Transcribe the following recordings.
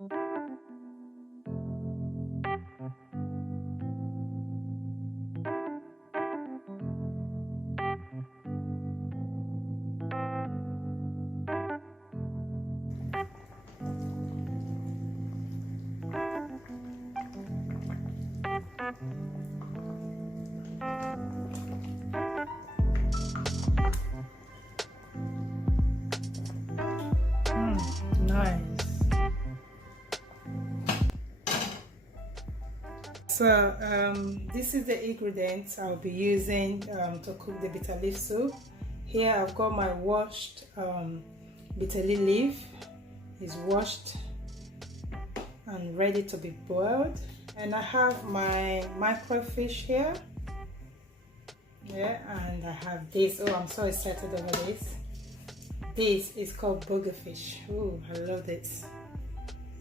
Nice. So this is the ingredients I'll be using to cook the bitter leaf soup. Here I've got my washed bitter leaf. It's washed and ready to be boiled, and I have my mackerel fish here. Yeah, and I have this. Oh, I'm so excited over this. This is called Bonga fish. Oh, I love this.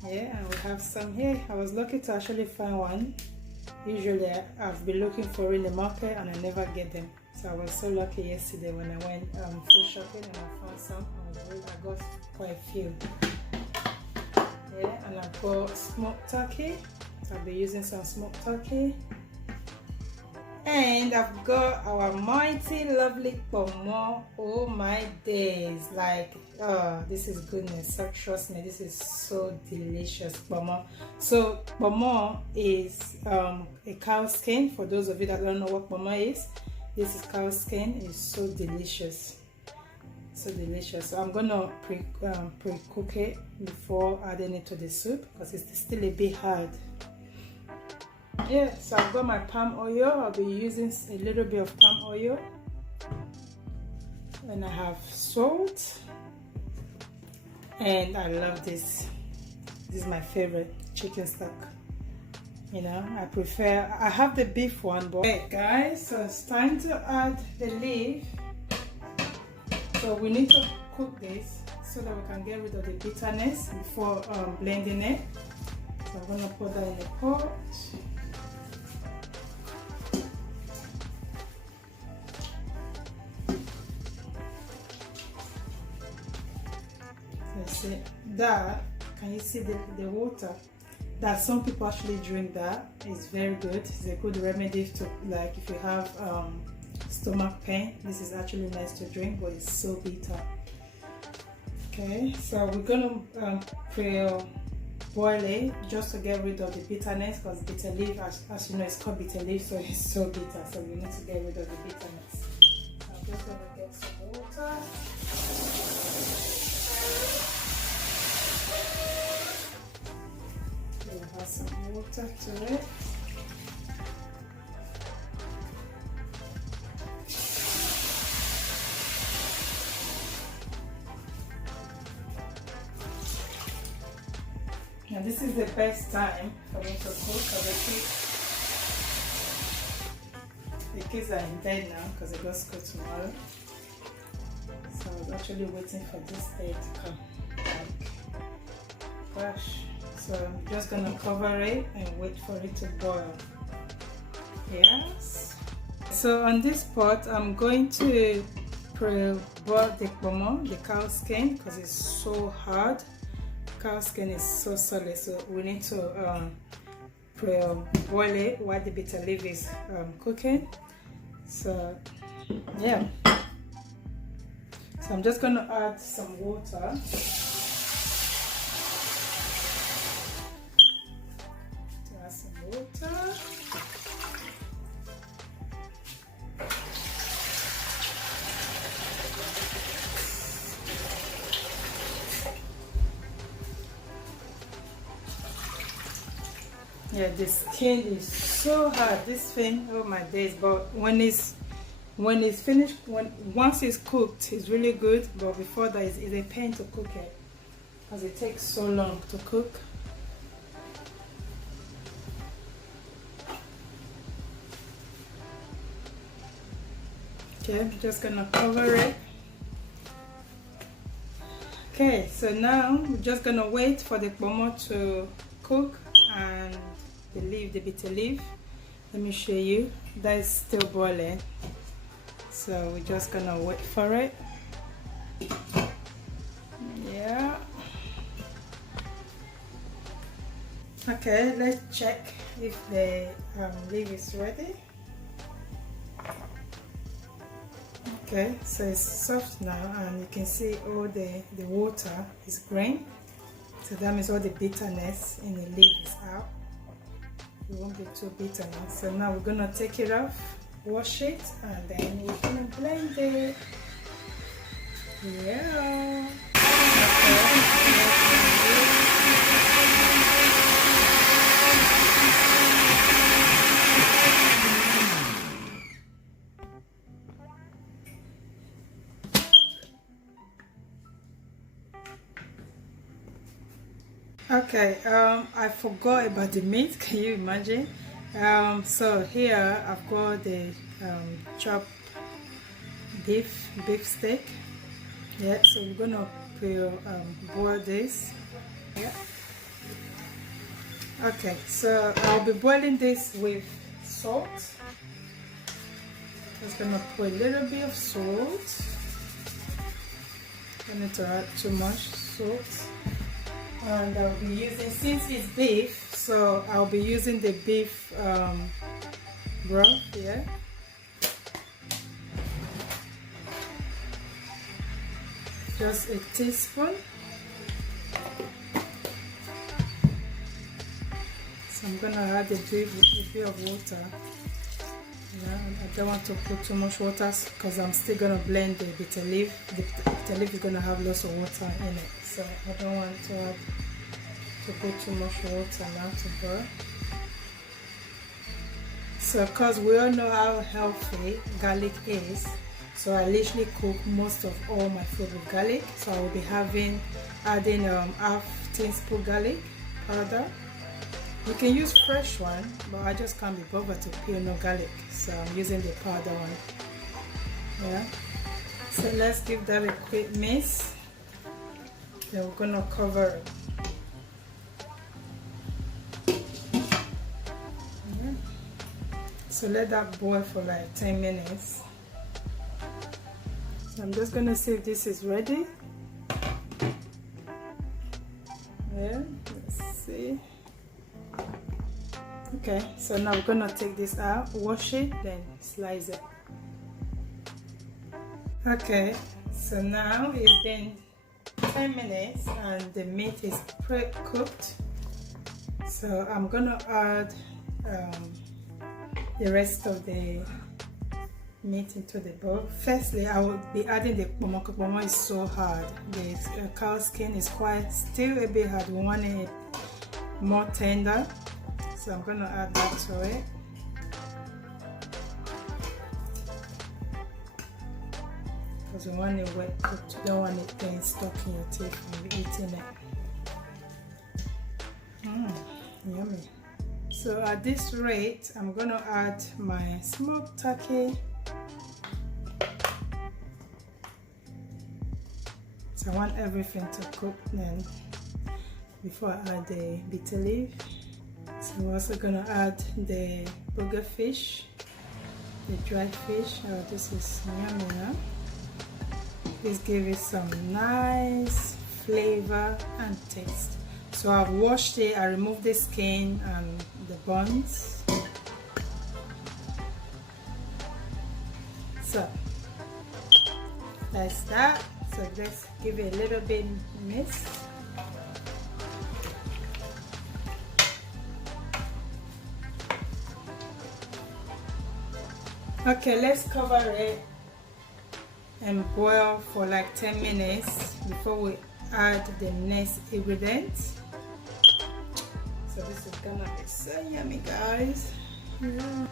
Yeah, and we have some here. I was lucky to actually find one. Usually I've been looking for in the market and I never get them. So I was so lucky yesterday when I went food shopping and I found some. I got quite a few. Yeah, and I've got smoked turkey. So I'll be using some smoked turkey. And I've got our mighty lovely pomo. Oh my days, like this is goodness. So trust me, this is so delicious. Pomo. So pomo is a cow skin. For those of you that don't know what pomo is, this is cow skin. It's so delicious, so delicious. So I'm gonna pre-cook it before adding it to the soup because it's still a bit hard. Yeah, so I've got my palm oil. I'll be using a little bit of palm oil, and I have salt, and I love this. This is my favorite chicken stock. You know, I have the beef one, but hey guys, so it's time to add the leaf. So we need to cook this so that we can get rid of the bitterness before blending it. So I'm gonna put that in the pot. See that, can you see the water that some people actually drink? That is very good. It's a good remedy to, like, if you have stomach pain. This is actually nice to drink, but it's so bitter. Okay, so we're gonna boil it just to get rid of the bitterness, because bitter leaf, as you know, it's called bitter leaf, so it's so bitter, so we need to get rid of the bitterness. I'm just gonna get some water. We'll add some water to it. Now this is the best time for me to cook, because the kids are in bed now because they go to school tomorrow. So I was actually waiting for this day to come. Gosh. So I'm just gonna cover it and wait for it to boil. Yes. So on this pot, I'm going to boil the pomo, the cow skin, because it's so hard. Cow skin is so solid, so we need to boil it while the bitter leaf is cooking. So yeah. So I'm just gonna add some water. Yeah, the skin is so hard. This thing, oh my days! But when it's finished, once it's cooked, it's really good. But before that, it's a pain to cook it because it takes so long to cook. Okay, I'm just gonna cover it. Okay, so now we're just gonna wait for the pomo to cook and the bitter leaf. Let me show you. That is still boiling. So we're just gonna wait for it. Yeah. Okay, let's check if the leaf is ready. Okay, so it's soft now, and you can see all the water is green. So that means all the bitterness in the leaf is out. It won't be too bitter now. So now we're gonna take it off, wash it, and then we're gonna blend it. Yeah. Okay, I forgot about the meat. Can you imagine? So here I've got the chopped beef steak. Yeah, so we're gonna boil this. Yeah. Okay, so I'll be boiling this with salt. Just gonna put a little bit of salt. Don't need to add too much salt. And I'll be using, since it's beef, so I'll be using the beef broth here. Just a teaspoon. So I'm gonna add a bit of water. Yeah, I don't want to put too much water because I'm still gonna blend the bitter leaf. The bitter leaf is gonna have lots of water in it, so I don't want to put too much water now to boil. So, because we all know how healthy garlic is, so I literally cook most of all my food with garlic. So I will be adding half teaspoon garlic powder. You can use fresh one, but I just can't be bothered to peel no garlic, so I'm using the powder one. Yeah. So let's give that a quick mix. Then we're gonna cover it. Yeah. So let that boil for like 10 minutes. So I'm just gonna see if this is ready. Yeah, let's see. Okay, so now we're gonna take this out, wash it, then slice it. Okay, so now it's been 10 minutes and the meat is pre-cooked. So I'm gonna add the rest of the meat into the bowl. Firstly, I will be adding the pomo. Pomo is so hard. The cow skin is still a bit hard. We want it more tender. So I'm gonna add that to it. Because we want it wet cooked. You don't want it getting stuck in your teeth when you're eating it. Yummy. So at this rate, I'm gonna add my smoked turkey. So I want everything to cook then before I add the bitter leaf. So we're also gonna add the Bonga fish, the dried fish. Oh, this is yummy now. This gives it some nice flavor and taste. So I've washed it, I removed the skin and the bones. So that's that. So let's give it a little bit mix. Okay, let's cover it and boil for like 10 minutes before we add the next ingredients. So this is gonna be so yummy, guys. Yeah.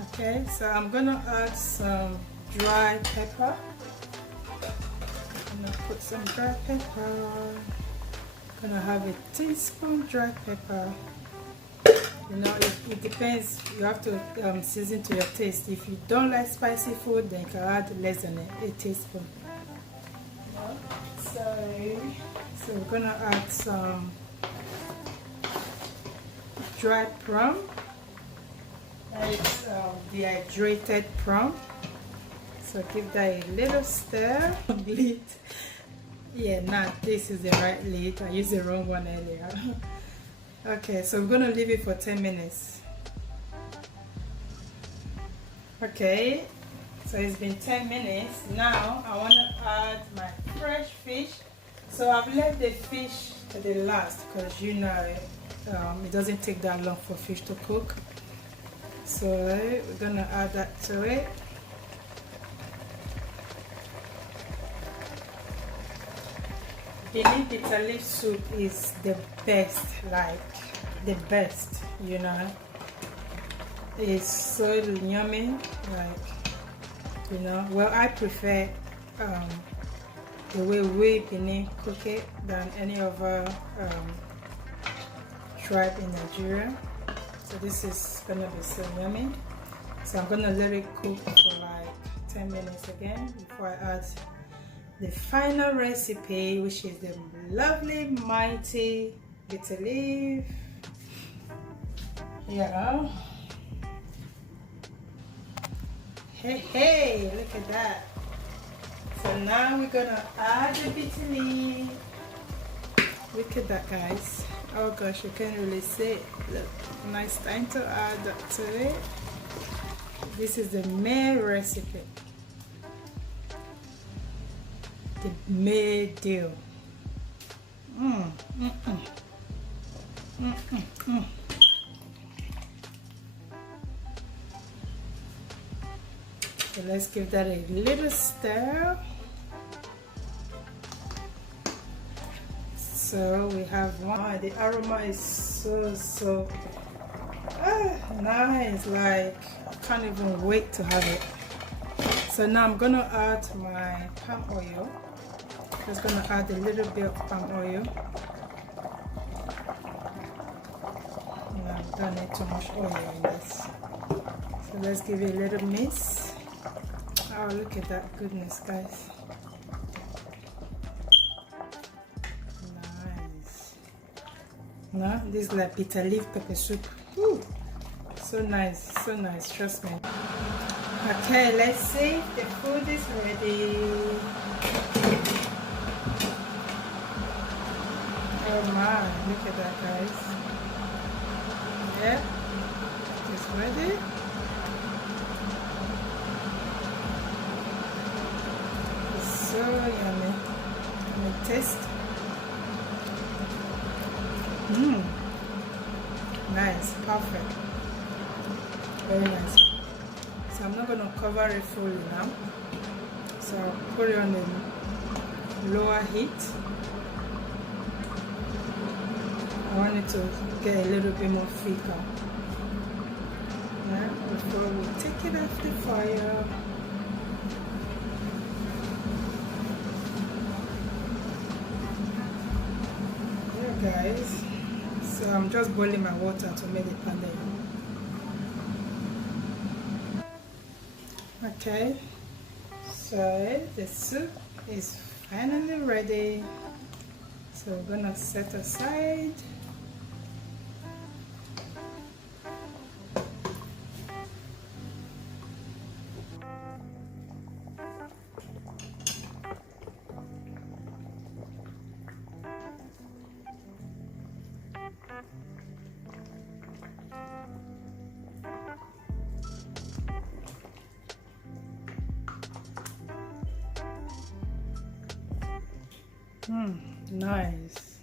Okay, so I'm gonna add some dry pepper. I'm gonna put some dry pepper. I'm gonna have a teaspoon dry pepper. You know, it depends. You have to season to your taste. If you don't like spicy food, then you can add less than a teaspoon. So we're gonna add some dried prawn. It's dehydrated prawn. So give that a little stir. Bleed. Yeah, nah, this is the right lid. I used the wrong one earlier. Okay, so we're gonna leave it for 10 minutes. Okay, so it's been 10 minutes. Now I want to add my fresh fish. So I've left the fish to the last because you know it doesn't take that long for fish to cook. So we're gonna add that to it. Benin bitterleaf soup is the best, like the best, you know. It's so yummy, like, you know. Well, I prefer the way we Benin cook it than any other tribe in Nigeria. So this is gonna be so yummy. So I'm gonna let it cook for like 10 minutes again before I add the final recipe, which is the lovely mighty Bitterleaf. Yeah. Hey, look at that. So now we're gonna add the Bitterleaf. Look at that, guys. Oh gosh, you can't really see it. Look, nice time to add that to it. This is the main recipe. The main deal. So let's give that a little stir. So we have one. The aroma is so nice. Like, I can't even wait to have it. So now I'm gonna add my palm oil. Just gonna add a little bit of palm oil. And I don't need too much oil in this. So let's give it a little mix. Oh, look at that goodness, guys. Nice. Now, this is like Bitterleaf pepper soup. Woo. So nice, trust me. Okay, let's see if the food is ready. Oh my, look at that, guys. Yeah, it's ready. So yummy. Let me taste. Nice, perfect. Very nice. So I'm not gonna cover it fully now. So I'll put it on the lower heat. I want it to get a little bit more thicker. Yeah, before we take it off the fire. Guys, so I'm just boiling my water to make the pounding. Okay, so the soup is finally ready. So we're gonna set aside. Nice.